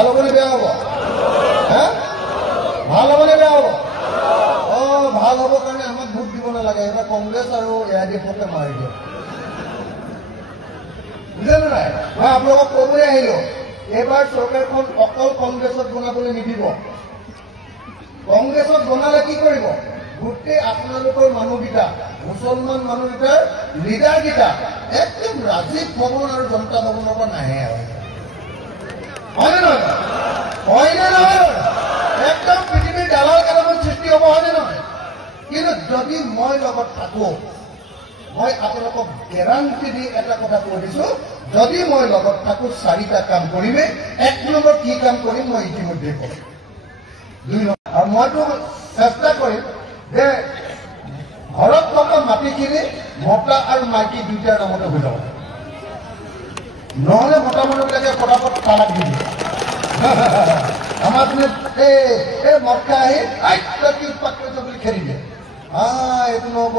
ভাল হ'বনে বেয়া হ'ব? হা ভাল হ'বনে বেয়া হ'ব? ভাল হ'ব কাৰণে আমাক ভোট দিব নালাগে, এবাৰ কংগ্ৰেছ আৰু AIDFকে মাৰি দিয়ক। বুজিলে নাই? মই আপোনালোকক ক'বলৈ আহিলো, এইবাৰ চৰকাৰখন অকল কংগ্ৰেছত বনাবলৈ নিদিব। কংগ্ৰেছত বনালে কি কৰিব? গোটেই আপোনালোকৰ মানুহকেইটা, মুছলমান মানুহকেইটাৰ লিডাৰকেইটা একদম ৰাজীৱ ভৱন আৰু জনতা ভৱনৰ পৰা নাহে আৰু। হয়নে নহয়? হয়নে নহয়? একদম পৃথিৱীৰ দালাল কেইটামান সৃষ্টি হ'ব, হয়নে নহয়? কিন্তু যদি মই লগত থাকোঁ, মই আপোনালোকক গেৰাণ্টি দি এটা কথা কৈ দিছো, যদি মই লগত থাকোঁ 4টা কাম কৰিমেই। 1 নম্বৰ কি কাম কৰিম মই ইতিমধ্যে কৰিম। 2 নম্বৰ, আৰু মইতো চেষ্টা কৰিম যে ঘৰত থকা মাটিখিনি মতা আৰু মাইকী দুইটাৰ নামতে হৈ যাব। নহ'লে মতা মানুহবিলাকে ফটাফট তালাক দি দিয়ে। আমাৰ এই মদকা আহি কি উৎপাত কৰিছে বুলি খেদি দিয়ে। এইটো নহ'ব,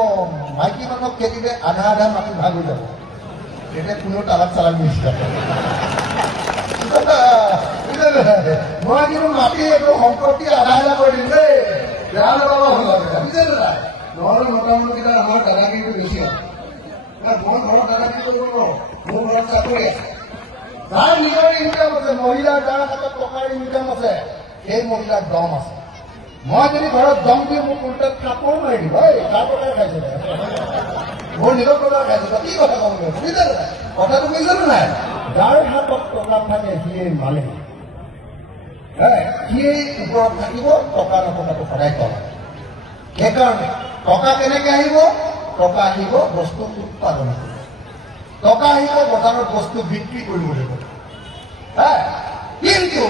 মাইকী মানুহক খেদিলে আধা আধা মাটি ভাগ হৈ যাব, তেতিয়া কোনেও তালাক চালাক নিশ্চিত। মই কিন্তু মাটি এইটো সম্পত্তি আধা আধা কৰি দিম দেই, বেয়া নাপাব হ'ল বুজিছে নাই? নহ'লে মতা মানুহকেইটা আমাৰ দাদাগিৰিটো বেছি হয়। মই ঘৰত দাদাগিৰি কৰিব নোৱাৰো, মোৰ ঘৰত চাকৰি আছে। যাৰ নিজৰ ইনকাম আছে, মহিলাৰ যাৰ হাতত টকাৰ ইনকাম আছে, সেই মহিলাৰ দম আছে। মই যদি ঘৰত দম দিওঁ মোক উল্টাত কাপোৰ মাৰি দিব, কাৰ টকাৰ খাইছে মোৰ নিজৰ টকাৰ খাইছে, কি কথা ক'ব বুজিছে নাই? কথাটো বুজিছে নাই? যাৰ হাতত টকা থাকে সিয়ে মালিক, সিয়ে ওপৰত থাকিব, টকা নথকাটো সদায় কম। সেইকাৰণে টকা কেনেকে আহিব? টকা আহিব বস্তু উৎপাদন কৰিব, টকা আহিব বজাৰত বস্তু বিক্ৰী কৰিব লাগিব। কিন্তু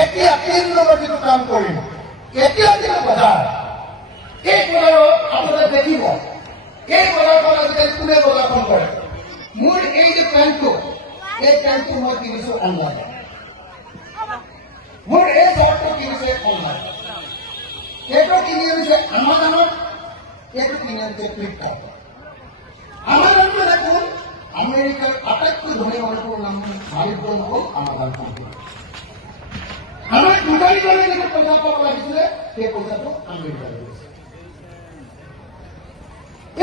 এতিয়া 3 নম্বৰ যিটো কাম কৰিম, এতিয়া যিটো বজাৰ, এই বজাৰত আপোনালোকে দেখিব, এই বজাৰখন আজিকালি কোনে বজাৰখন কৰে? মোৰ এই যে পেণ্টটো, এই পেণ্টটো মই কিনিছো অনলাইন, মোৰ এই চাৰ্টটো কিনিছে অনলাইন, এইটো কিনি আনিছে আমাজনত, এইটো কিনি আনিছে ফ্লিপকাৰ্ট। আমাজনটো দেখোন আমেৰিকাৰ আটাইতকৈ ধনী মানুহটোৰ নাম মালিকজন হ'ল আমাজন কোম্পানী। আমাৰ দোকানীজনে যিটো পইচা পাব লাগিছিলে, সেই পইচাটো আমেৰিকালৈ গৈছে।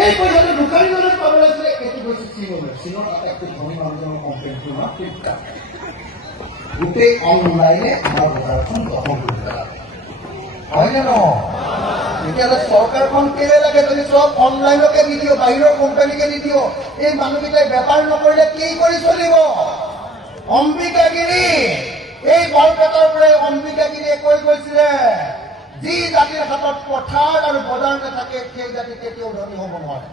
এই পইচাটো দোকানীজনে পাব লাগিছিলে, এইটো গৈছে চীনলৈ। চীনৰ আটাইতকৈ ধনী মানুহজনৰ কোম্পানীটোৰ নাম ফ্লিপকাৰ্ট। গোটেই অনলাইনে আমাৰ বজাৰখন দখল কৰি পেলালে, হয়নে নহয়? তেতিয়াহ'লে চৰকাৰখন কেলে লাগে? যদি চব অনলাইনকে দি দিও, বাহিৰৰ কোম্পানীকে দি দিও, এই মানুহকেইটাই বেপাৰ নকৰিলে কি কৰি চলিব? অম্বিকাগিৰি, এই বৰপেটাৰ পৰাই অম্বিকাগিৰিয়ে কৈ গৈছিলে, যি জাতিৰ হাতত পথাৰ আৰু বজাৰ নাথাকে সেই জাতি কেতিয়াও ধনী হ'ব নোৱাৰে।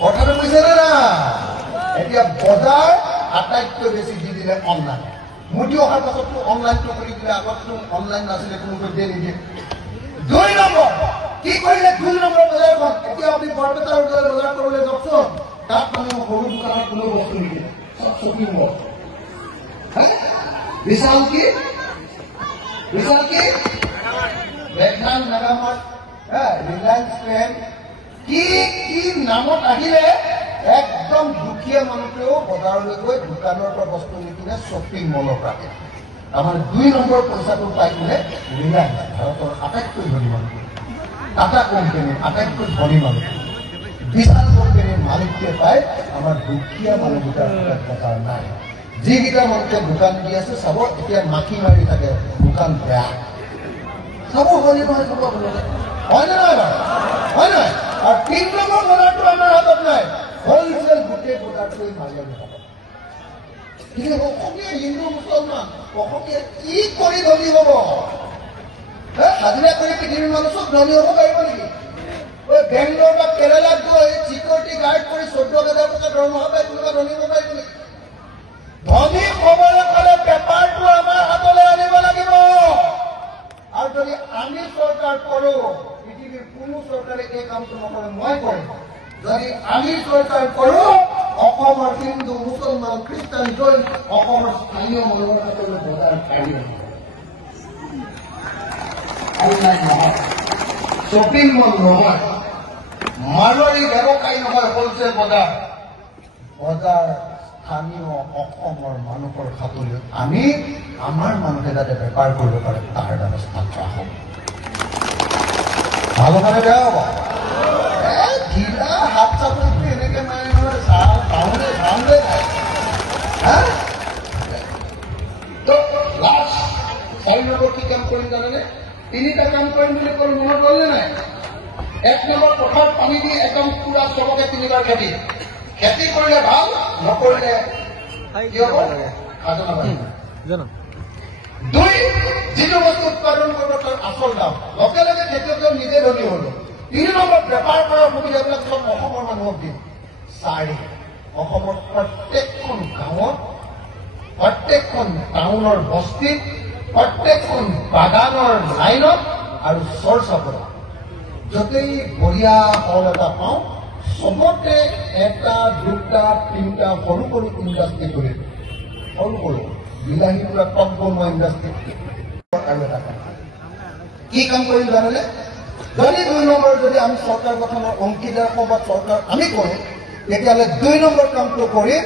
কথাটো বুজিছেনে না? এতিয়া বজাৰ আটাইতকৈ বেছি দি দিলে অনলাইন। মোদী অহাৰ পাছততো অনলাইনটো কৰি দিলে, আগততো অনলাইন নাছিলে, কোনোটো দিয়ে নিদিয়ে। 2 নম্বৰ কি কৰিলে? 2 নম্বৰ বজাৰখন, এতিয়া আপুনি বৰপেটাৰ বজাৰ কৰিবলৈ যাওকচোন, তাত মানে সৰু দোকানত কোনো বস্তু নিদিয়ে, চব শ্বপিং মল। বিশাল কি বেগনান মেগামাৰ্ট, ৰিলায়েন্স ট্ৰেণ্ড, কি নামত আহিলে একদম দুখীয়া মানুহটোৱেও বজাৰলৈ গৈ দোকানৰ পৰা বস্তু নিকিনে, শ্বপিং মলৰ পৰা। আমাৰ 2 নম্বৰ পইচাটো পাই কিনে ৰিলায়েন্স, ভাৰতৰ আটাইতকৈ ধনী মানুহ, টাটা কোম্পানীৰ আটাইতকৈ ধনী মানুহ, বিশাল কোম্পানীৰ মালিককে পাই আমাৰ দুখীয়া মানুহকেইটাৰ টকা নাই। যিকেইটা মানুহে দোকান দি আছে চাব, এতিয়া মাখি মাৰি থাকে, দোকান বেয়া চাব, হয়নে নহয়? চাব আপোনালোকে, হয়নে নহয় বাৰু? হয় নহয়? আৰু 3 নম্বৰ বজাৰটো আমাৰ হাতত নাই, হলচেল গোটেই বজাৰটোৱে মালিকৰ হাতত। কিন্তু অসমীয়া হিন্দু মুছলমান, অসমীয়া কি কৰি ধনী হ'ব? হাজিৰা কৰি পৃথিৱীৰ মানুহ চব ধনী হ'ব পাৰিব নেকি? বেংগলোৰ বা কেৰেলাত গৈ চিকিউৰিটি গাৰ্ড কৰি 14,000 টকা দৰমহা পাই কোনোবা ধনী হ'ব পাৰিব নেকি? ধনী হ'বলৈ হ'লে পেপাৰটো আমাৰ হাতলৈ আনিব লাগিব। আৰু যদি আমি চৰকাৰ কৰোঁ, পৃথিৱীৰ কোনো চৰকাৰে এই কামটো নকৰে, মই কৰিম। যদি আমি চৰকাৰ কৰোঁ, অসমৰ হিন্দু, মুছলমান, খ্ৰীষ্টান, জৈন, অসমৰ স্থানীয় মানুহৰ হাতলৈ বজাৰ কাঢ়ি আনিব। অনলাইন নহয়, শ্বপিং মল নহয়, মাৰোৱাৰী ব্যৱসায়ী নহয়, হলচেল বজাৰ স্থানীয় অসমৰ মানুহৰ খাতলৈ আমি আমাৰ মানুহে যাতে বেপাৰ কৰিব পাৰে তাৰ ব্যৱস্থা কৰা হ'ব। ভাল হ'বনে বেয়া হ'ব? ঢিলা হাত চাপৰিটো এনেকে মাৰে নহয়, চাউলে নাই। তো লাষ্ট 4 নম্বৰ কি কাম কৰিম জানেনে? 3টা কাম কৰিম বুলি ক'লো, মনত ৰ'লনে নাই? 1 নম্বৰ পথাৰত পানী দি একদম পুৰা চবকে 3বাৰ খেতি কৰিলে ভাল, নকৰিলে কি হ'ব? খাজনা বাঢ়িব। 2, যিটো বস্তু উৎপাদন কৰিব তাৰ আচল দাম, লগে লগে খেতিয়কে নিজে ধনী হ'ল। 3 নম্বৰ বেপাৰ কৰাৰ সুবিধাবিলাক চব অসমৰ মানুহক দিম। 4, অসমৰ প্ৰত্যেকখন গাঁৱত, প্ৰত্যেকখন টাউনৰ বস্তিত, প্ৰত্যেকখন বাগানৰ লাইনত আৰু চৰ চাপৰা য'তেই বঢ়িয়া ফল এটা পাওঁ চবতে 1, 2, 3টা সৰু সৰু ইণ্ডাষ্ট্ৰী কৰিম। সৰু বিলাহী পুৰা টপ বনোৱা ইণ্ডাষ্ট্ৰী। আৰু এটা কাম কি কাম কৰিম জানেনে? যদি 2 নম্বৰ যদি আমি চৰকাৰ গঠনৰ অংশীদাৰ হওঁ বা চৰকাৰ আমি কৰোঁ, তেতিয়াহ'লে 2 নম্বৰ কামটো কৰি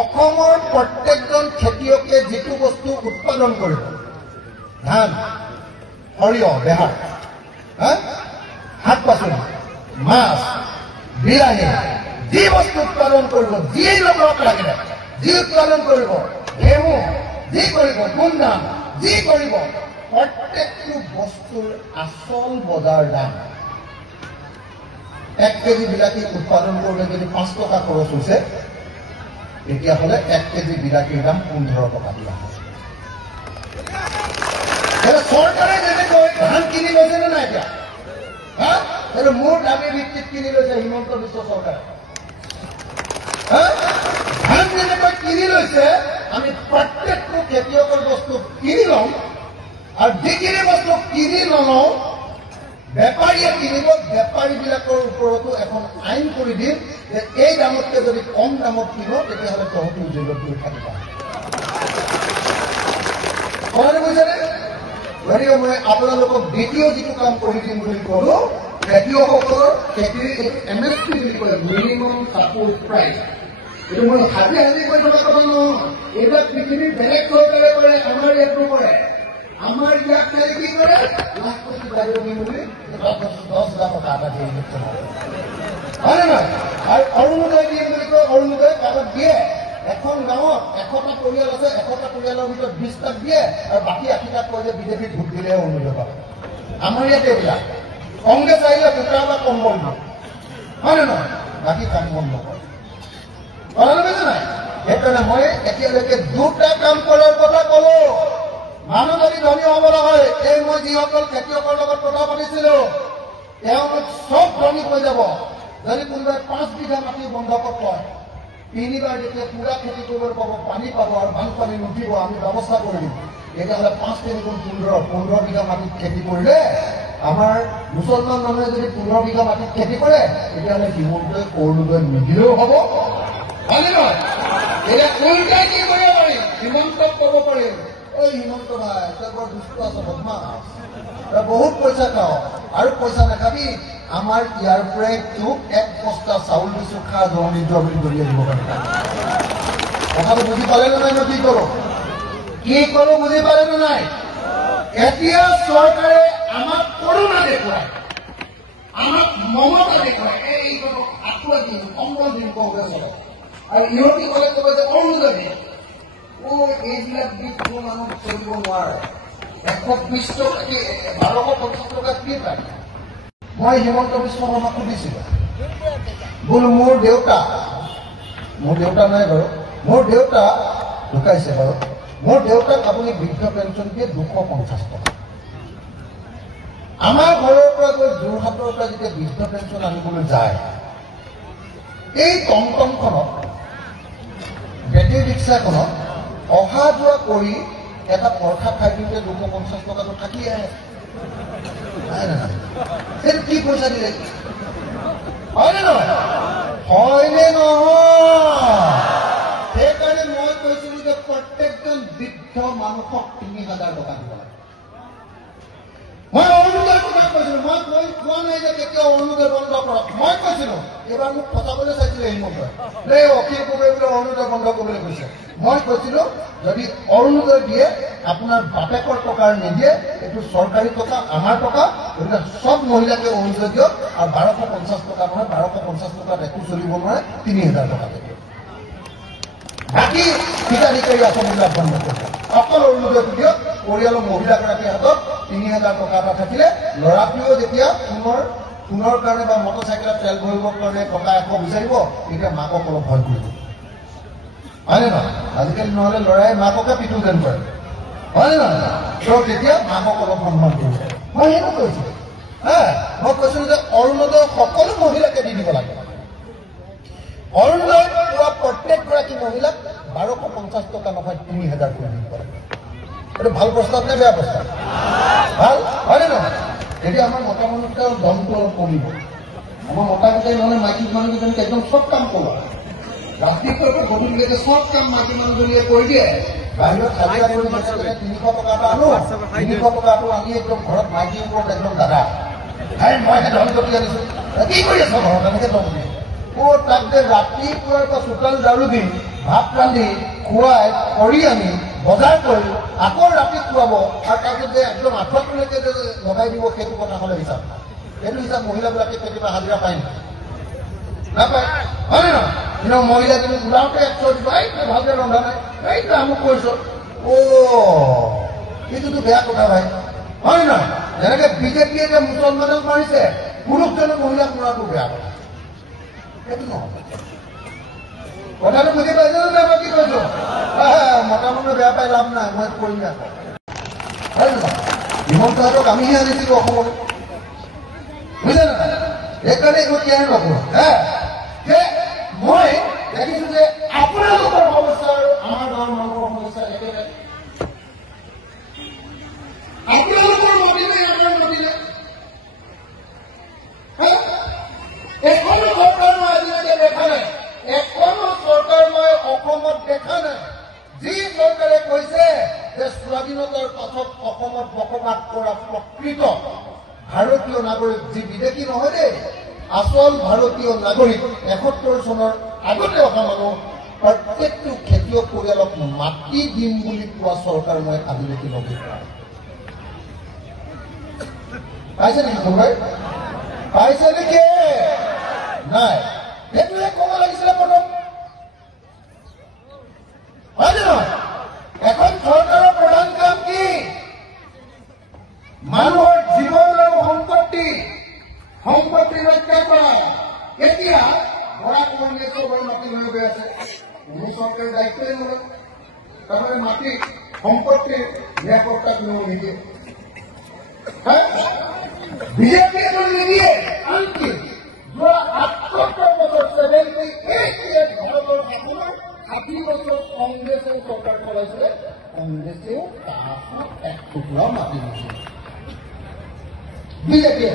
অসমৰ প্ৰত্যেকজন খেতিয়কে যিটো বস্তু উৎপাদন কৰিব, ধান, সৰিয়হ, বেহাৰ, শাক পাচলি, মাছ, বিলাহী, যি বস্তু উৎপাদন কৰিব, যি লগক লাগিলে যি উৎপাদন কৰিব, ঘেঁহু যি কৰিব, গোমধান যি কৰিব, প্ৰত্যেকটো বস্তুৰ আচল বজাৰ দাম। 1 কেজি বিলাহী উৎপাদন কৰিলে যদি 5 টকা খৰচ হৈছে, তেতিয়াহ'লে 1 কেজি বিলাহীৰ দাম 15 টকা দিয়া হয়। চৰকাৰে যেনেকৈ ধান কিনি লৈছে নে নাই এতিয়া? মোৰ দাবী ভিত্তিত কিনি লৈছে হিমন্ত বিশ্ব চৰকাৰে। ধান যেনেকৈ কিনি লৈছে, আমি প্ৰত্যেকটো খেতিয়কৰ বস্তু কিনি ল'ম, আৰু যিখিনি বস্তু কিনি নলওঁ বেপাৰীয়ে কিনিব, বেপাৰীবিলাকৰ ওপৰতো এখন আইন কৰি দিম যে এই দামতকৈ যদি কম দামত কিনো তেতিয়াহ'লে তহঁতি জেলত পৰি থাকিব। কথাটো বুজিছেনে? গতিকে মই আপোনালোকক দ্বিতীয় যিটো কাম কৰি দিম বুলি ক'লো, খেতিয়কসকলৰ খেতিৰ MSP বুলি কয়, মিনিমাম ছাপোৰ্ট প্ৰাইচ। এইটো মই হাজি কৈ থকা কথা নহয়, এইবিলাক পৃথিৱীৰ বেলেগ চৰকাৰে কৰে, আমাৰ ইয়াত নকৰে। আমাৰ ইয়াত কি কৰে, লাখ কোটি বাহিৰ দিম বুলি 10,000 টকা এটা দিয়ে ইলেকশ্যন, হয় নে নহয়? আৰু অৰুণোদয় দিম বুলি কয়, অৰুণোদয় কাগজ দিয়ে। এখন গাঁৱত 100টা পৰিয়াল আছে, 100টা পৰিয়ালৰ ভিতৰত 20টাক দিয়ে, আৰু বাকী 80টাক কয় যে বিজেপিক ভোট দিলেহে অৰুণোদয় পাব। আমাৰ ইয়াতে এইবিলাক কংগ্ৰেছ আহিলে 2টা বা কম্বল দিয়ে, হয় নে নহয়? বাকী কাম বন্ধ নকৰে। কথাটো বুজিছে নাই? সেইকাৰণে মই এতিয়ালৈকে 2টা কাম কৰাৰ কথা ক'লো। মানুহ যদি ধনী হ'বলৈ হয়, এই মই যিসকল খেতিয়কৰ লগত কথা পাতিছিলো, তেওঁলোক চব ধনী হৈ যাব। যদি কোনোবাই 5 বিঘা মাটি বন্ধকত লয়, 3বাৰ যেতিয়া পুৰা খেতি কৰিবলৈ পাব, পানী পাব আৰু বানপানী নুঠিব, আমি ব্যৱস্থা কৰি দিম। তেতিয়াহ'লে 5 3 গুণ 15 বিঘা মাটিত খেতি কৰিলে, আমাৰ মুছলমান মানুহে যদি 15 বিঘা মাটিত খেতি কৰে, তেতিয়াহ'লে হিমন্তই অৰুণোদয় নিদিলেও হ'ব, হয় নে নহয়? এতিয়া উল্টাই কি কৰিব পাৰিম? হিমন্তক ক'ব পাৰিম, এই হিমন্ত ভাই তই বৰ দুষ্ট আছ, বদমাছ, তই বহুত পইচা খাৱ, আৰু পইচা নাখাবি, আমাৰ ইয়াৰ পৰাই তোক 1 বস্তা চাউল দিছো, খা জৰণি যোৱা বুলি ধৰি আহিব পাৰিম। কথাটো বুজি পালে নে নাই? মই কি কৰো বুজি পালে নে নাই? এতিয়া চৰকাৰে আমাক কৰোণা দেখুৱায়, আমাক মমতা দেখুৱায়, এই আঁঠুৱা দিম, কম্বল দিম কংগ্ৰেছক, আৰু ইহঁতি ক'লে ক'ব যে অৰুণোদয় দিম। এইবিলাক দি কোনো মানুহ চলিব নোৱাৰে। 120 টকা, 1250 টকা কি পায়? মই হিমন্ত বিশ্ব শৰ্মাক সুধিছিলো, বোলো মোৰ দেউতা নাই বাৰু, মোৰ দেউতা ঢুকাইছে বাৰু, মোৰ দেউতাক আপুনি বৃদ্ধ পেঞ্চন দিয়ে 250 টকা। আমাৰ ঘৰৰ পৰা গৈ যোৰহাটৰ পৰা যেতিয়া বৃদ্ধ পেঞ্চন আনিবলৈ যায়, এই টমটমখনত, বেটেৰী ৰিক্সাখনত অহা যোৱা কৰি এটা পৰঠা খাই দিওঁতে 250 টকাটো থাকি আহে। সেইটো কি পইচা দিলে? হয়নে নহয়? হয়নে নহয়? সেইকাৰণে মই কৈছিলো যে প্ৰত্যেকজন বৃদ্ধ মানুহক 3,000 টকা দিব লাগে। মই অৰুণোদয়ৰ কথা কৈছিলো। মই কোৱা নাই যে কেতিয়াও অৰুণোদয় বন্ধ কৰক। মই কৈছিলো এইবাৰ মোক ফচাবলৈ চাইছিলে হিমন্তই, অখিল গগৈ বোলে অৰুণোদয় বন্ধ কৰিবলৈ কৈছে। মই কৈছিলো যদি অৰুণোদয় দিয়ে আপোনাৰ বাপেকৰ টকা নিদিয়ে, এইটো চৰকাৰী টকা, আমাৰ টকা, গতিকে চব মহিলাকে অৰুণোদয় দিয়ক। আৰু 1250 টকা নহয়, 1250 টকাত একো চলিব নোৱাৰে, 3000 টকা দিয়ক। বাকী হিতাধিকাৰী আঁচনিবিলাক বন্ধ কৰিব, অকল অৰুণোদয়টো দিয়ক। পৰিয়ালৰ মহিলাগৰাকীৰ হাতত 3000 টকা এটা থাকিলে ল'ৰাটোৱেও যেতিয়া সোণৰ কাৰণে বা মটৰচাইকেলত তেল ভৰিবৰ কাৰণে টকা 100 বিচাৰিব, তেতিয়া মাকক অলপ ভয় কৰিব, হয়নে নহয়? আজিকালি নহ'লে ল'ৰাই মাককে পিটু যেন কৰে, হয়নে নহয়? তেতিয়া মাকক অলপ সন্মান কৰিব। মই সেইটো কৈছিলো, মই কৈছিলো যে অৰুণোদয় সকলো মহিলাকে দি দিব লাগে। অৰুণোদয় পোৱা প্ৰত্যেকগৰাকী মহিলাক 1250 টকা নহয় 3000 কৰি দিব লাগে। এইটো ভাল প্ৰস্তাৱ নে বেয়া প্ৰস্তাৱ? ভাল, হয়নে নহয়? তেতিয়া আমাৰ মতা মানুহৰ দমটো অলপ কমিব। আমাৰ মতাকেইটাই নহ'লে মাইকী মানুহকেইজনীক একদম চব কাম কৰোৱা, ৰাতিপুৱা গধূলিলৈকে চব কাম মাইকী মানুহজনীয়ে কৰি দিয়ে। বাহিৰত হাজিৰা কৰি 300 টকা এটা আনো, 300 টকাটো আনি একদম ঘৰত মাইকীৰ ওপৰত একদম দাদা মইহে ধন গতি আনিছো, কি কৰি আছ ঘৰত, এনেকে দম দিয়ে। তাক যে ৰাতিপুৱাৰ পৰা চোতাল ঝাৰু দি ভাত ৰান্ধি খুৱাই কৰি আনি বজাৰ কৰি আকৌ ৰাতি খুৱাব, আৰু তাৰপিছত যে একদম আঠুৱাটোলৈকে যে লগাই দিব, সেইটো কথা হ'লে হিচাপ। সেইটো হিচাপ মহিলাবিলাকে কেতিয়াবা হাজিৰা পায় নেকি? নাপায়, হয় নে নহয়? কিন্তু মহিলাজনী ওলাওঁতে 100 দিব, ভালকে ৰন্ধা নাই, এইটো আমুক কৰিছ। সেইটোতো বেয়া কথা ভাই, হয় নে নহয়? যেনেকে বিজেপিয়ে যে মুছলমানক মাৰিছে, পুৰুষজনে মহিলাক মৰাটো বেয়া কথা, সেইটো নহয়। কথাটো বুজি পাইছে নে মই কি কৈছো? মতা মানুহে বেয়া পাই লাভ নাই, মই কৰিম আকৌ, হয় নে নহয়? হিমন্তহঁতক আমিহে আনিছিলো অসমলৈ, বুজিছে নে নাই? সেইকাৰণে এইবোৰ কেয়াৰ নকৰো। যে মই দেখিছো যে আপোনালোকৰ সমস্যা আৰু আমাৰ গাঁৱৰ মানুহৰ সমস্যা একেবাৰে, আপোনালোকৰ নদীলে আমাৰ নদীলে এখনো চৰকাৰ মই আজিলৈকে দেখা নাই, এখনো চৰকাৰ মই অসমত দেখা নাই যি চৰকাৰে কৈছে যে স্বাধীনতাৰ পাছত অসমত বসবাস কৰা প্ৰকৃত ভাৰতীয় নাগৰিক, যি বিদেশী নহয় দেই, আচল ভাৰতীয় নাগৰিক, 71 চনৰ আগতে অহা মানুহ, প্ৰত্যেকটো খেতিয়ক পৰিয়ালক মাটি দিম বুলি কোৱা চৰকাৰ মই আজিলৈকে নদেখা। পাইছে নেকি কোনোবাই? পাইছে নেকি? নাই। সেইটোহে ক'ব লাগিছিলে প্ৰথম, হয় নে নহয়? এখন চৰকাৰৰ প্ৰধান কাম কি? মানুহৰ জীৱন আৰু সম্পত্তি ৰক্ষা কৰা। এতিয়া বৰাক কংগ্ৰেছৰ বাৰু মাটি লৈ গৈ আছে, কোনো চৰকাৰে দায়িত্বই নলয়, তাৰমানে মাটি সম্পত্তিৰ নিৰাপত্তা কোনেও নিদিয়ে, বিজেপিয়ে নিদিয়ে। আনকি যোৱা 78 বছৰ 78 ইয়াত ভাৰতৰ শাসনৰ 60 বছৰ কংগ্ৰেছেও চৰকাৰ চলাইছিলে, কংগ্ৰেছেও কাষত 1 টুকুৰা মাটি দিছিল, বিজেপিয়ে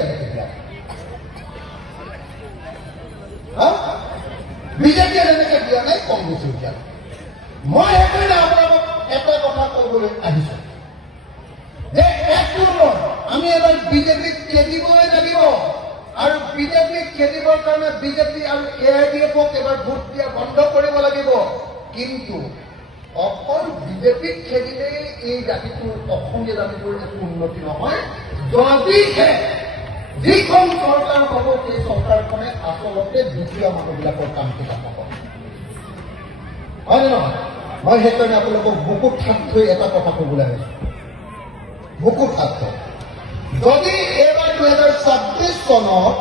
বিজেপিয়ে তেনেকে দিয়া নাই, কংগ্ৰেছে দিয়া নাই। মই সেইকাৰণে আপোনালোকক এটা কথা ক'বলৈ আহিছো যে 1 নম্বৰ আমি এবাৰ বিজেপিক খেদিবই লাগিব, আৰু বিজেপিক খেদিবৰ কাৰণে বিজেপি আৰু AIDFক এবাৰ ভোট দিয়া বন্ধ কৰিব লাগিব। কিন্তু অকল বিজেপিক খেদিলেই এই জাতিটোৰ, অসমীয়া জাতিটোৰ একো উন্নতি নহয়। যদিহে যিখন চৰকাৰ হ'ব সেই চৰকাৰখনে আচলতে দুখীয়া মানুহবিলাকৰ কামটো নকৰে, হয় নে নহয়? মই সেইকাৰণে আপোনালোকক বুকুত হাত থৈ এটা কথা ক'বলৈ আহিছো, বুকুত হাত থৈ, যদি এইবাৰ 2026 চনত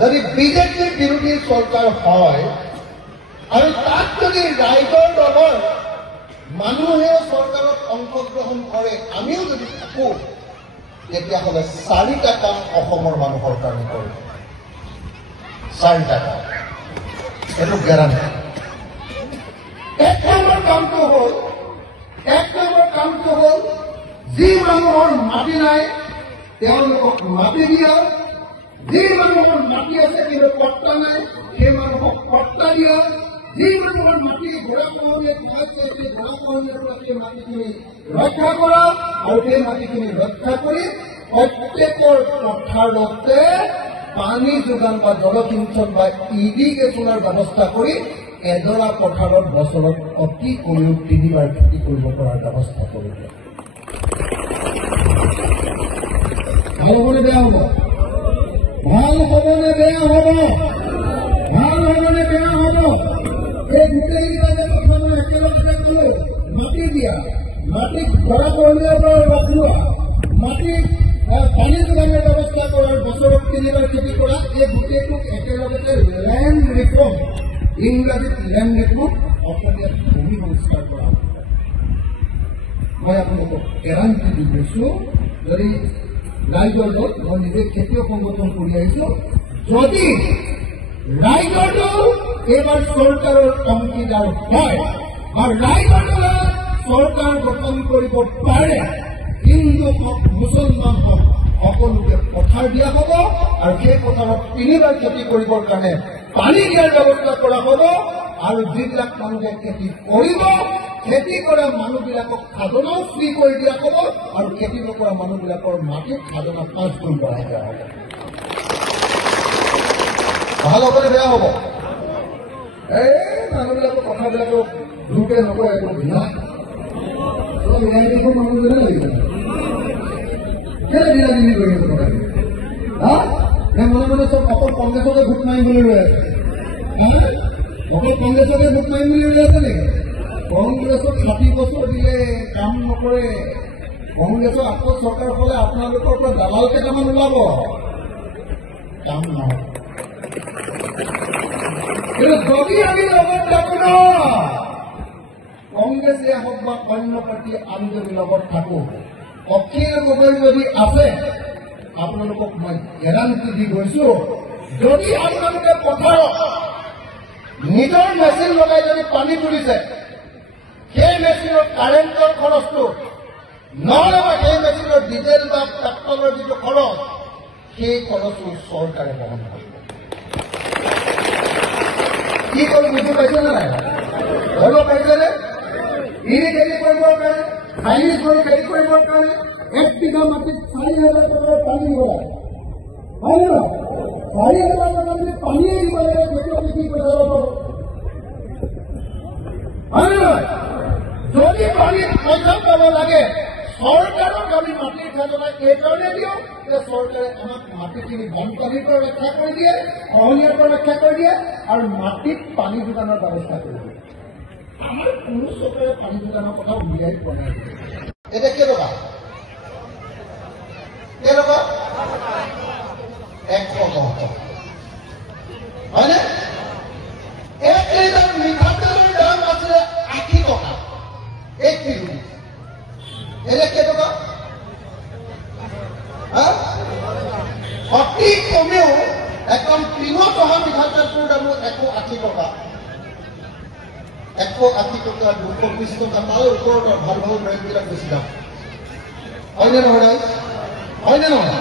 যদি বিজেপিৰ বিৰোধী চৰকাৰ হয় আৰু তাত যদি ৰাইজৰ দলৰ মানুহে চৰকাৰত অংশগ্ৰহণ কৰে, আমিও যদি থাকো, তেতিয়াহ'লে 4টা কাম অসমৰ মানুহৰ কাৰণে কৰিব, 4টা কাম, এইটো গেৰাণ্টি। 1 নম্বৰ কামটো হ'ল যি মানুহৰ মাটি নাই তেওঁলোকক মাটি দিয়া, যি মানুহৰ মাটি আছে কিন্তু পট্টা নাই সেই মানুহক পট্টা দিয়া, যি মানুহৰ মাটি গৰাখহনীয়া খাইছে সেই গৰাখহনীয়াৰ পৰা সেই মাটিখিনি ৰক্ষা কৰা, আৰু সেই মাটিখিনি ৰক্ষা কৰি প্ৰত্যেকৰ পথাৰতে পানী যোগান বা জলসিঞ্চন বা ইৰিগেশ্যনৰ ব্যৱস্থা কৰি এডৰা পথাৰত বছৰত অতি কমেও 3বাৰ খেতি কৰিব পৰাৰ ব্যৱস্থা কৰিব। ভাল হ'বনে বেয়া হ'ব? ভাল হ'বনে বেয়া হ'ব? ভাল হ'বনে বেয়া হ'ব? এই গোটেইকেইটা কথা মই একেলগে কলো। মাটি দিয়া, মাটিক ধৰা কৰিলে ৰখোৱা, মাটিক পানী যোগানৰ ব্যৱস্থা কৰাৰ বছৰত 3বাৰ খেতি কৰা, এই গোটেইটোক একেলগতে লেণ্ড ৰিফৰ্ম, ইংৰাজীত লেণ্ড ৰিফৰ্ম, অসমীয়াত ভূমি সংস্কাৰ কৰা। মই আপোনালোকক গেৰাণ্টি দি গৈছো, যদি ৰাইজৰ দল মই নিজে খেতিয়ক সংগঠন কৰি আহিছো, যদি ৰাইজৰ দল এইবাৰ চৰকাৰৰ অংশীদাৰ হয় বা ৰাইজৰ দলে চৰকাৰ গঠন কৰিব পাৰে, হিন্দু হওক মুছলমান হওক সকলোকে পথাৰ দিয়া হ'ব আৰু সেই পথাৰত 3বাৰ খেতি কৰিবৰ কাৰণে পানী দিয়াৰ ব্যৱস্থা কৰা হ'ব আৰু যিবিলাক মানুহে খেতি কৰিব, খেতি কৰা মানুহবিলাকক খাজনাও ফ্ৰী কৰি দিয়া হ'ব আৰু খেতি নকৰা মানুহবিলাকৰ মাটিত খাজনা 5 গুণ বঢ়াই দিয়া হ'ব। ভাল হ'বনে বেয়া হ'ব? এই মানুহবিলাকৰ কথাবিলাকক দুখে নকয়, একো ভিনা মিলাই দিব মানুহজনে লাগিব। কেলে ঢিলাঢিলি কৰি আছে কথা? মনে মনে চব অকল কংগ্ৰেছকে ভোট মাৰিম বুলি ৰৈ আছে। অকল কংগ্ৰেছকে ভোট মাৰিম বুলি ৰৈ আছে নেকি? কংগ্ৰেছক 60 বছৰ দিলে কাম নকৰে। কংগ্ৰেছৰ আকৌ চৰকাৰ হ'লে আপোনালোকৰ পৰা দালাল কেইটামান ওলাব, কাম নহয়। কিন্তু যদি আমি লগত থাকো ন, কংগ্ৰেছে হওক বা অন্য পাৰ্টীয়ে আমি যদি লগত থাকো, অখিল গগৈ যদি আছে, আপোনালোকক মই গেৰাণ্টি দি গৈছো, যদি আপোনালোকে পথাৰত নিজৰ মেচিন লগাই যদি পানী তুলিছে, সেই মেচিনৰ কাৰেণ্টৰ খৰচটো নহ'লে বা সেই মেচিনৰ ডিজেল বা পেট্ৰলৰ যিটো খৰচ, সেই খৰচটো চৰকাৰে বহন কৰিব। কি কৰি বুজি পাইছে নে নাই? ধৰিব পাৰিছেনে? ইৰি খেতি কৰিবৰ কাৰণে, হাইব্ৰিড কৰি খেতি কৰিবৰ কাৰণে 1 বিঘা মাটিত 4,000 টকাৰ পানী দিব লাগে, হয় নে? 4,000 টকা যদি পানীয়ে দিব লাগে, খেতিয়ক কি পইচা ল'ব? হয় নে নহয়? যদি পানীত পইচা পাব লাগে, চৰকাৰক আমি মাটিৰ খাজনা এইকাৰণে দিওঁ যে চৰকাৰে আমাক মাটিখিনি বানপানীৰ পৰা ৰক্ষা কৰি দিয়ে, খহনীয়াৰ পৰা ৰক্ষা কৰি দিয়ে আৰু মাটিত পানী যোগানৰ ব্যৱস্থা কৰি দিয়ে। আমাৰ কোনো চৰকাৰে পানী যোগানৰ কথা উলিয়াই পোৱা নাই। এতিয়া কেইটকা? 110 হয়নে? 1 লিটাৰ মিঠাতেলৰ দাম আছিলে 80 টকা 1 কিলো। এতিয়া কেইটকা? অতি কমেও একদম টিনত অহা মিঠাতেলটোৰ দাম 180 টকা, 180 টকা, 220 টকা, তাৰ ওপৰত ভাল ভাল ব্ৰেণ্ডবিলাক বেছি দাম। হয়নে নহয়? হয়নে নহয়?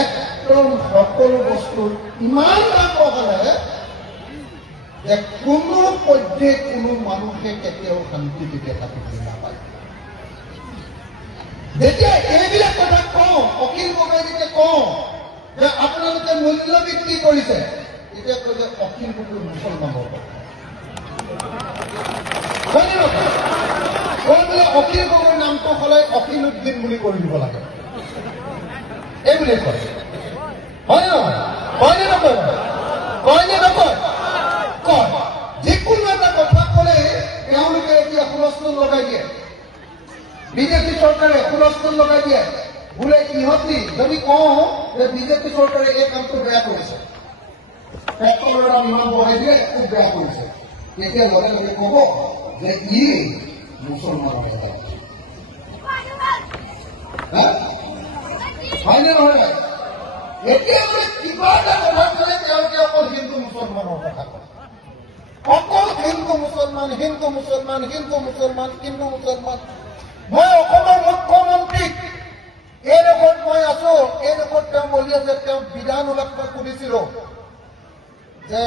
একদম সকলো বস্তুৰ ইমান দাম বঢ়ালে যে কোনো পৰ্যায়ে কোনো মানুহে কেতিয়াও শান্তিতে থাকিব নাপায়। যেতিয়া এইবিলাক কথা কওঁ, অখিল গগৈ যেতিয়া কওঁ যে আপোনালোকে মূল্য বৃদ্ধি কৰিছে, তেতিয়া কয় যে অখিল গগৈ মুছলমানৰ কথা। হয়নে নহয়? কয় বোলে অখিল গগৈৰ নামটো সলাই অখিল উদ্দিন বুলি কৰি দিব লাগে, এইবুলি কয়। হয় নহয়? কয়নে নকয়? কয়নে নকয়? কয়। যিকোনো এটা কথা ক'লে তেওঁলোকে এতিয়া হুলস্থুল লগাই দিয়ে, বিজেপি চৰকাৰে হুলস্থুল লগাই দিয়ে। বোলে ইহঁতি যদি কওঁ যে বিজেপি চৰকাৰে এই কামটো বেয়া কৰিছে, পেট্ৰলৰ দাম ইমান বঢ়াই দিয়ে, খুব বেয়া কৰিছে, তেতিয়া লগে লগে ক'ব যে ই মুছলমানৰ কথা। হয়নে নহয়? এতিয়া বোলে কিবা এটা কথা ক'লে তেওঁলোকে অকল হিন্দু মুছলমানৰ কথা কয়, অকল হিন্দু মুছলমান, হিন্দু মুছলমান, হিন্দু মুছলমান, হিন্দু মুছলমান। মই অসমৰ মুখ্যমন্ত্ৰীক এইডোখৰত মই আছো, এইডোখৰত তেওঁ বলি আছে, তেওঁ বিধান ওলাত মই সুধিছিলো যে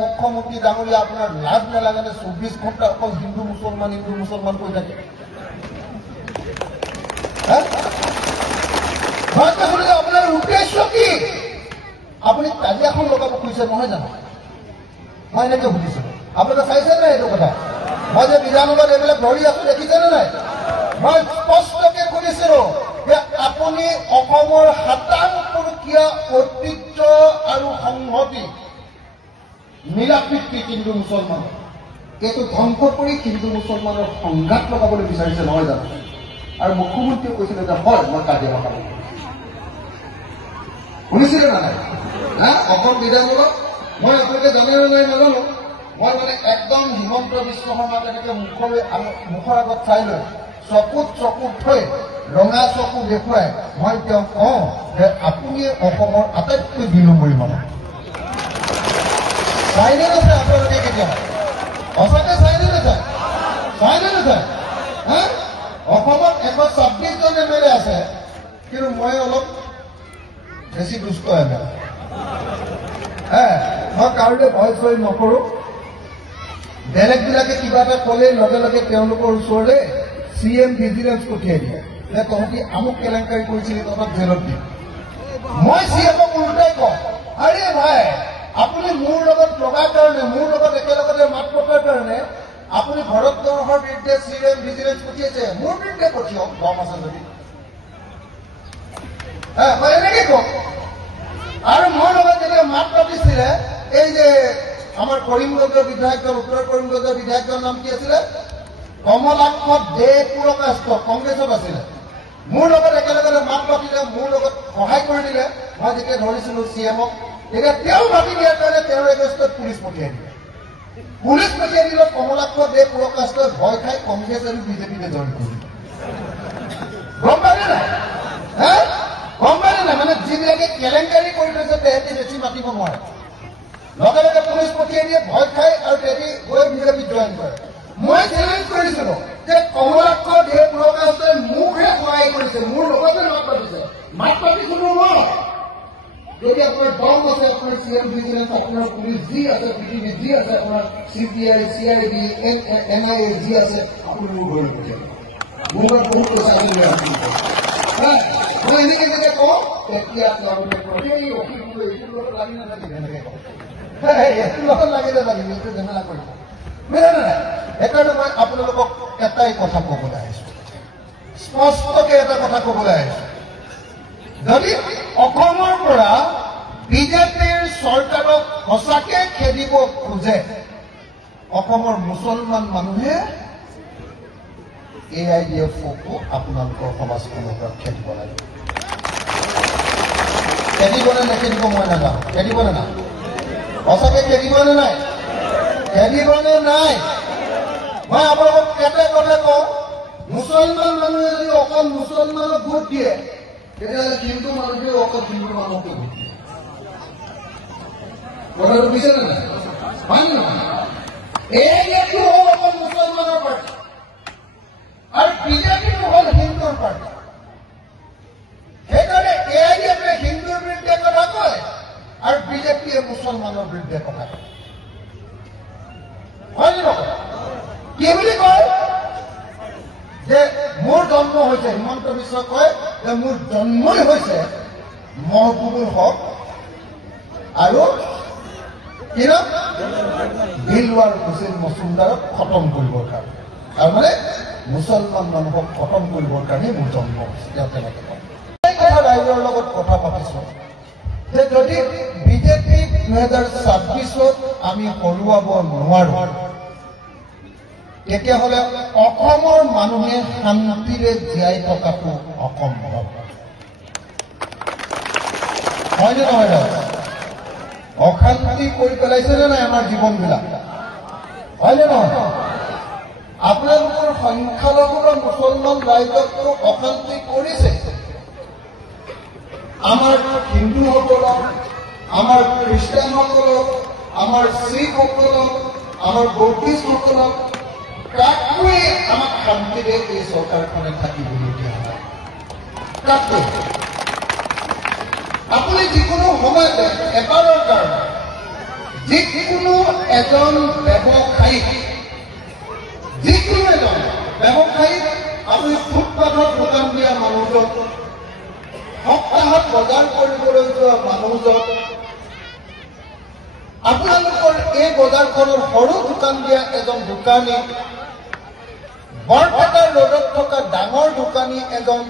মুখ্যমন্ত্ৰী ডাঙৰীয়া আপোনাৰ লাজ নালাগে নে 24 ঘণ্টা অকল হিন্দু মুছলমান কৈ থাকে? মই কৈছোঁ যে আপোনাৰ উদ্দেশ্য কি? আপুনি কাজিয়াখন লগাব খুজিছে নহয় জানো? মই এনেকৈ সুধিছিলোঁ। আপোনালোকে চাইছে নাই এইটো কথা? মই যে বিধানসভাত এইবিলাক ধৰি আছো দেখিছেনে নাই? মই স্পষ্টকৈ শুনিছিলোঁ যে আপুনি অসমৰ 57-বছৰীয়া ঐতিহ্য আৰু সংহতি মিলাপ্ৰীতি হিন্দু মুছলমান এইটো ধ্বংস কৰি হিন্দু মুছলমানৰ সংঘাত লগাবলৈ বিচাৰিছে নহয় জানো? আৰু মুখ্যমন্ত্ৰীয়ে কৈছিলে যে হয় মই কাজিয়া লগাব। শুনিছিলে না নাই? অসম বিধানসভাত মই আপোনালোকে জানে নে নাই নাজানো, মই মানে একদম হিমন্ত বিশ্ব শৰ্মা তেনেকৈ মুখৰ আগত চাই লৈ চকুত থৈ ৰঙা চকু দেখুৱাই মই তেওঁক কওঁ যে আপুনি অসমৰ আটাইতকৈ 2 নম্বৰী মানুহ। চাইনে নাচায় আপোনালোকে কেতিয়াবা? সঁচাকৈ চাইনে নাচায়? চাইনে নাচায়? অসমত 126জন MLA আছে, কিন্তু মই অলপ বেছি দুষ্ট MLA। মই কাৰোলৈ ভয় চয় নকৰোঁ। বেলেগবিলাকে কিবা এটা ক'লে লগে লগে তেওঁলোকৰ ওচৰলৈ CM ভিজিলেন্স পঠিয়াই দিয়ে যে তহঁতি আমুক কেলেংকাৰী কৰিছিলি, তহঁতক জেলত দিম। মই CMক ওলোটাই কওঁ, আৰে ভাই আপুনি মোৰ লগত লগাৰ কাৰণে, মোৰ লগত একেলগতে মাত পতাৰ কাৰণে আপুনি ভৰতবৰ্ষৰ বিৰুদ্ধে CM ভিজিলেন্স পঠিয়াইছে, মোৰ বিৰুদ্ধে পঠিয়াওক দম আছে যদি। মই এনেকৈ কওঁ। আৰু মোৰ লগত যেতিয়া মাত পাতিছিলে এই যে আমাৰ কৰিমগঞ্জৰ বিধায়কজন, উত্তৰ কৰিমগঞ্জৰ বিধায়কজন নাম কি আছিলে? কমলাক্ষ দে পুৰকাষ্ট, কংগ্ৰেছত আছিলে। মোৰ লগত একেলগে মাত পাতিলে, মোৰ লগত সহায় কৰি দিলে। মই যেতিয়া ধৰিছিলোঁ CMক, তেতিয়া তেওঁ মাতি দিয়াৰ কাৰণে তেওঁৰ এগেইনষ্টত পুলিচ পঠিয়াই দিলে। পুলিচ পঠিয়াই দিলত কমলাক্ষ দে পুৰকাষ্টই ভয় খাই কংগ্ৰেছ আৰু বিজেপিতে জইন কৰিলে। গম পালে নাই? গম পালে নাই? মানে যিবিলাকে কেলেংকাৰী কৰি থৈছে তেহেঁতি বেছি মাতিব নোৱাৰে। লগে লগে পুলিচ পঠিয়াই দিয়ে, ভয় খাই, আৰু তেহেঁতি গৈ বিজেপিত জইন কৰে। মই চেলেঞ্জ কৰিছিলোঁ যে কমলাক্ষ দে পুৰকাষ্টই মোকহে সহায় কৰিছে, মোৰ লগতে মাত পাতিছে। মাত পাতিছিলোঁ মই। যদি আপোনাৰ দম আছে, আপোনাৰ CM ভিজিলেন্স, আপোনাৰ পুলিচ যি আছে, পৃথিৱী যি আছে, আপোনাৰ CPI, CID, NIA যি আছে, আপুনি মোৰ ঘৰলৈ পঠিয়াব। মোৰ ঘৰত বহুত পইচা আহিলে আপুনি। মই এনেকৈ যেতিয়া কওঁ তেতিয়া তেওঁলোকে কয় এই অফিচবোৰ এইটোৰ লগত লাগি নাথাকিব, এনেকৈ কওঁ। এইটোৰ লগত লাগি নাথাকিব, এইটো ঝেমেলা কৰিব। বুজিলে নাই? সেইকাৰণে মই আপোনালোকক এটাই কথা ক'বলৈ আহিছোঁ, স্পষ্টকৈ এটা কথা ক'বলৈ আহিছোঁ। যদি অসমৰ পৰা বিজেপিৰ চৰকাৰক সঁচাকৈ খেদিব খোজে, অসমৰ মুছলমান মানুহে AIDFকো আপোনালোকৰ সমাজখনৰ পৰা খেদিব লাগিব। খেদিবনে নেখেদিব মই নাজানো। খেদিবনে নাই? সঁচাকৈ খেদিবনে নাই? খেদিবনে নাই? মই আপোনালোকক এটা কথা কওঁ, মুছলমান মানুহে যদি অকল মুছলমানক ভোট দিয়ে, তেতিয়াহ'লে হিন্দু মানুহে অকল হিন্দু মানুহকে ভোট দিয়ে। কথাটো বুজিছে নে নাই? হয় নে নহয়? AIDF হ'ল অকল মুছলমানৰ পাৰ্টি, আৰু বিজেপি হ'ল হিন্দুৰ পাৰ্টি। সেইকাৰণে AIDFে হিন্দুৰ বিৰুদ্ধে কথা কয় আৰু বিজেপিয়ে মুছলমানৰ বিৰুদ্ধে কথা কয়। হয় নে নহয়? কি বুলি কয় যে মোৰ জন্ম হৈছে, হিমন্ত বিশ্বই কয় যে মোৰ জন্মই হৈছে মহবুবুল হক আৰু কি নাম দিলৱাৰ হুছেইন মজুমদাৰক খতম কৰিবৰ কাৰণে। আৰু মানে মুছলমান মানুহক খতম কৰিবৰ কাৰণে মোৰ জন্ম হৈছে, তেওঁ তেনেকৈ কয়। এই কথা ৰাইজৰ লগত কথা পাতিছোঁ যে যদি বিজেপিক 2026ত আমি হৰুৱাব নোৱাৰোঁ, তেতিয়াহ'লে অসমৰ মানুহে শান্তিৰে জীয়াই থকাটো অসম্ভৱ। হয়নে নহয়? অশান্তি কৰি পেলাইছেনে নাই আমাৰ জীৱনবিলাক? হয়নে নহয়? আপোনালোকৰ সংখ্যালঘু মুছলমান ৰাইজকটো অশান্তি কৰিছে। আমাৰ হিন্দুসকলক, আমাৰ খ্ৰীষ্টানসকলক, আমাৰ শিখসকলক, আমাৰ বৌদ্ধিষ্টসকলক কাকোৱে আমাক শান্তিৰে এই চৰকাৰখনে থাকিবলৈ দিয়া নাই। কাকোৱে। আপুনি যিকোনো সময়তে এবাৰৰ কাৰণে যিকোনো এজন ব্যৱসায়ীক, যিকোনো এজন ব্যৱসায়ীক আপুনি ফুটপাথত দোকান দিয়া মানুহজন মানুহজন আপোনালোকৰ এই বজাৰখনৰ সৰু দোকান দিয়া এজন দোকানী, বৰপেটা ৰোডত থকা ডাঙৰ দোকানী এজন,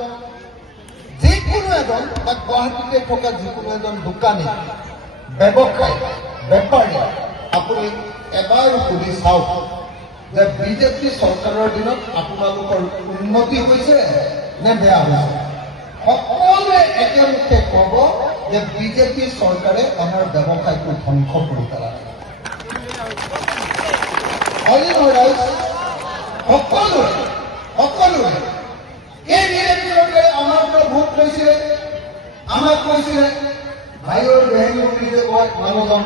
যিকোনো এজন বা গুৱাহাটীতে থকা যিকোনো এজন দোকানী, ব্যৱসায়ী, বেপাৰী, আপুনি এবাৰ সুধি চাওক যে বিজেপি চৰকাৰৰ দিনত আপোনালোকৰ উন্নতি হৈছে নে বেয়া হৈছে। সকলোৱে একেমুখে ক'ব যে বিজেপি চৰকাৰে আমাৰ ব্যৱসায়টো ধ্বংস কৰি পেলালে। সকলোৱে এই বিজেপি চৰকাৰে আমাৰ পৰা ভোট লৈছিলে, আমাক কৈছিলে ভাইৰ বেহেনী বুলি যে কয় মানুহজন,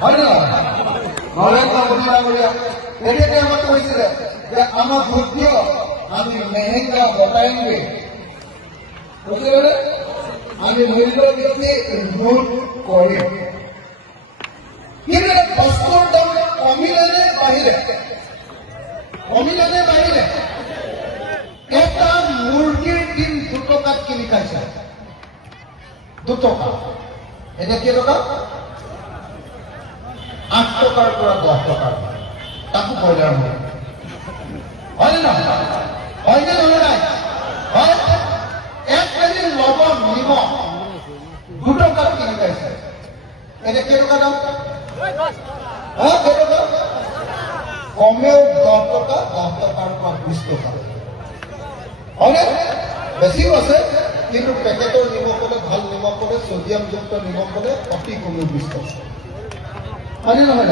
হয় নহয়? নৰেন্দ্ৰ মোদী ডাঙৰীয়া তেখেতে আমাক কৈছিলে যে আমাক ভোট দিয়ক, আমি মেহেংগা বটাইংগে, বুজিলে? আমি মূল্যবৃদ্ধি ৰোধ কৰিম। কিন্তু বস্তুৰ দাম কমিলে নে বাঢ়িলে? কমিলে নে বাঢ়িলে? এটা মুৰ্গীৰ ডিম 2 টকাত কিনি খাইছে, 2 টকা। এতিয়া কেইটকা? 8 টকাৰ পৰা 10 টকাৰ, তাকো ব্ৰইলাৰ মুৰ্গী। হয়নে নহয়? হয়নে নহয়? হয়। 1 কেজি লৱণ নিমখ 2 টকাত কিনি খাইছে, এতিয়া কেইটকা দাম? কেইটকা? কমেও 10 টকা, 10 টকাৰ পৰা 20 টকা। হয়নে? বেছিও আছে, কিন্তু পেকেটৰ নিমখ হ'লে, ভাল নিমখ হ'লে, ছডিয়ামযুক্ত নিমখ হ'লে অতি কমেও 20 টকা। হয়নে নহয়?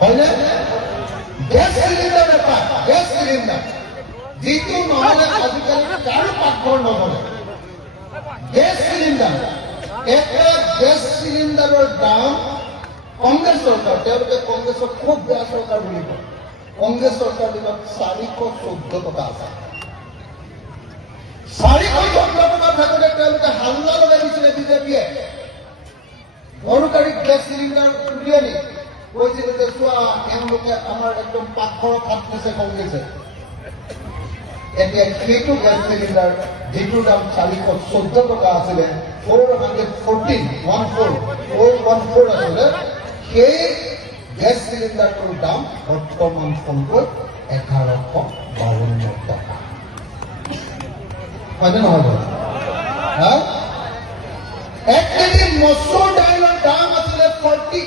হয়নে? গেছ চিলিণ্ডাৰ এটা, গেছ চিলিণ্ডাৰ যিটো নহ'লে আজিকালি কাৰো পাকঘৰ নবনে। গেছ চিলিণ্ডাৰ, এটা গেছ চিলিণ্ডাৰৰ দাম কংগ্ৰেছ চৰকাৰ, তেওঁলোকে কংগ্ৰেছক খুব বেয়া চৰকাৰ বুলি কয়, কংগ্ৰেছ চৰকাৰ দিনত 414 টকা আছে। 414 টকা থাকোঁতে তেওঁলোকে হাল্লা লগাই দিছিলে বিজেপিয়ে। দৰকাৰী গেছ চিলিণ্ডাৰ উলিয়াই নি কৈছিলে যে চোৱা, এওঁলোকে আমাৰ একদম পাকঘৰত হাত দিছে কংগ্ৰেছে। এতিয়া সেইটো গেছ চিলিণ্ডাৰ যিটোৰ দাম 414 টকা আছিলে, 414 আছিলে, সেই গেছ চিলিণ্ডাৰটোৰ দাম বৰ্তমান সম্পদ 1152 টকা। হয়নে নহয় বাৰু? 1 কেজি মচুৰ দাইলৰ দাম আছিলে 48